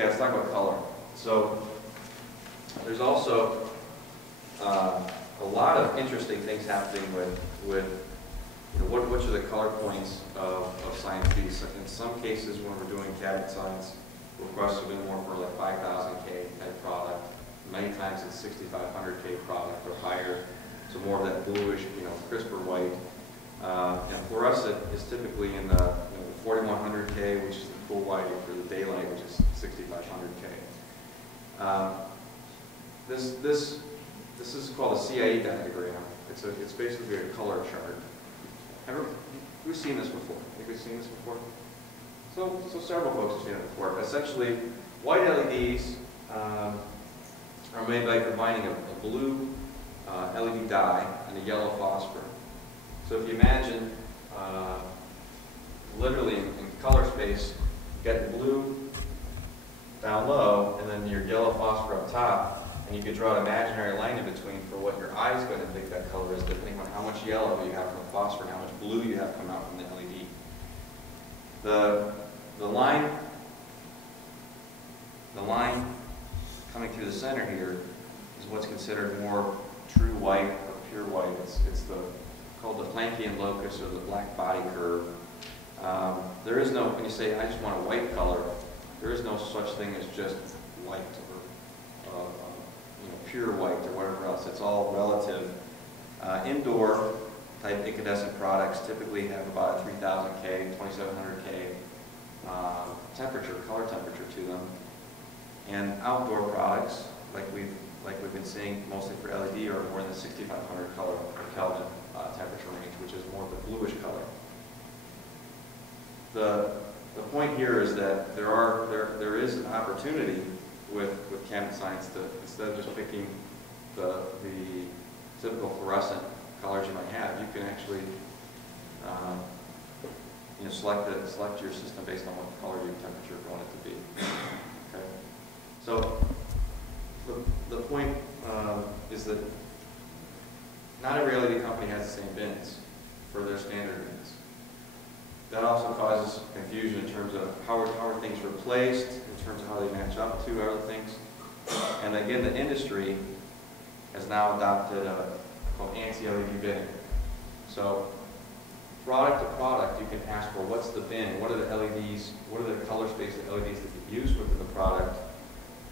Okay, let's talk about color. So there's also a lot of interesting things happening with which are the color points of science bees. In some cases, when we're doing cabinet science, requests have been more for like 5,000K type product. Many times it's 6,500K product or higher, so more of that bluish, crisper white. And fluorescent is typically in the 4,100K, which is the cool whiting for the daylight, which is 6,500K. This is called a CIE diagram. It's basically a color chart. Who's seen this before? Think we've seen this before? So several folks have seen it before. But essentially, white LEDs are made by combining a blue LED dye and a yellow phosphor. So if you imagine, literally in color space, you got the blue down low and then your yellow phosphor up top, and you could draw an imaginary line in between for what your eye is going to think that color is, depending on how much yellow you have from the phosphor and how much blue you have come out from the LED. The line coming through the center here is what's considered more true white or pure white. It's called the Planckian locus or the black body curve. There is no, when you say I just want a white color, there is no such thing as just white or pure white or whatever else. It's all relative. Indoor type incandescent products typically have about a 3,000K, 2,700K color temperature to them. And outdoor products, like we've been seeing mostly for LED, are more in the 6,500 color or Kelvin temperature range, which is more of a bluish color. The point here is that there is an opportunity with cabinet science to, instead of just picking the typical fluorescent colors you might have, you can actually select your system based on what color your temperature you want it to be. Okay. So the point is that not every LED company has the same bins for their standard bins. That also causes confusion in terms of how are things replaced, in terms of how they match up to other things. And again, the industry has now adopted called anti-LED binning. So product to product, you can ask for what's the bin, what are the LEDs, what are the color space of LEDs that get used within the product.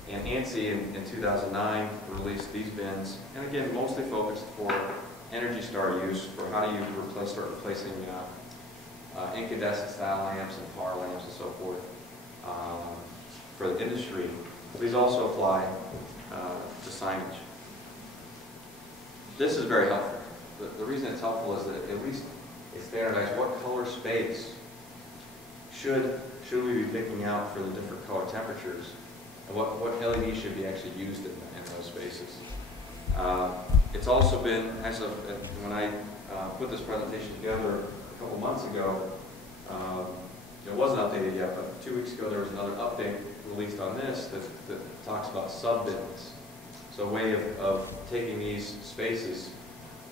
And ANSI in 2009 released these bins, and again, mostly focused for Energy Star use, for how do you start replacing incandescent style lamps and bar lamps and so forth for the industry. These also apply to signage. This is very helpful. The reason it's helpful is that at least it standardizes what color space should we be picking out for the different color temperatures, and what LEDs should be actually used in those spaces. It's also been, as of when I put this presentation together a couple months ago, it wasn't updated yet, but 2 weeks ago there was another update released on this that talks about sub-bins. So a way of taking these spaces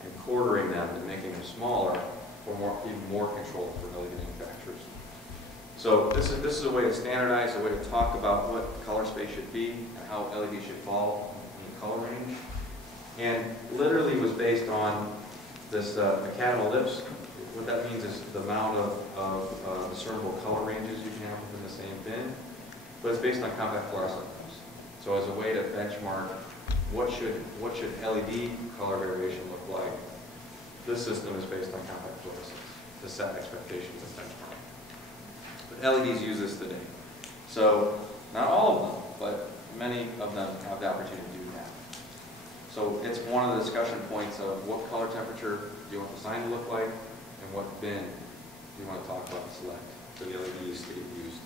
and quartering them and making them smaller for even more control for LED manufacturers. So this is a way to standardize, a way to talk about what color space should be and how LED should fall in the color range. And literally was based on this Academy Ellipse. What that means is the amount of discernible color ranges you can have within the same bin, but it's based on compact fluorescent lamps. So as a way to benchmark what should LED color variation look like, this system is based on compact fluorescence to set expectations and benchmark. But LEDs use this today. So not all of them, but many of them have the opportunity to do that. So it's one of the discussion points of what color temperature do you want the sign to look like, and what bin do you want to talk about and select for the LEDs to get used.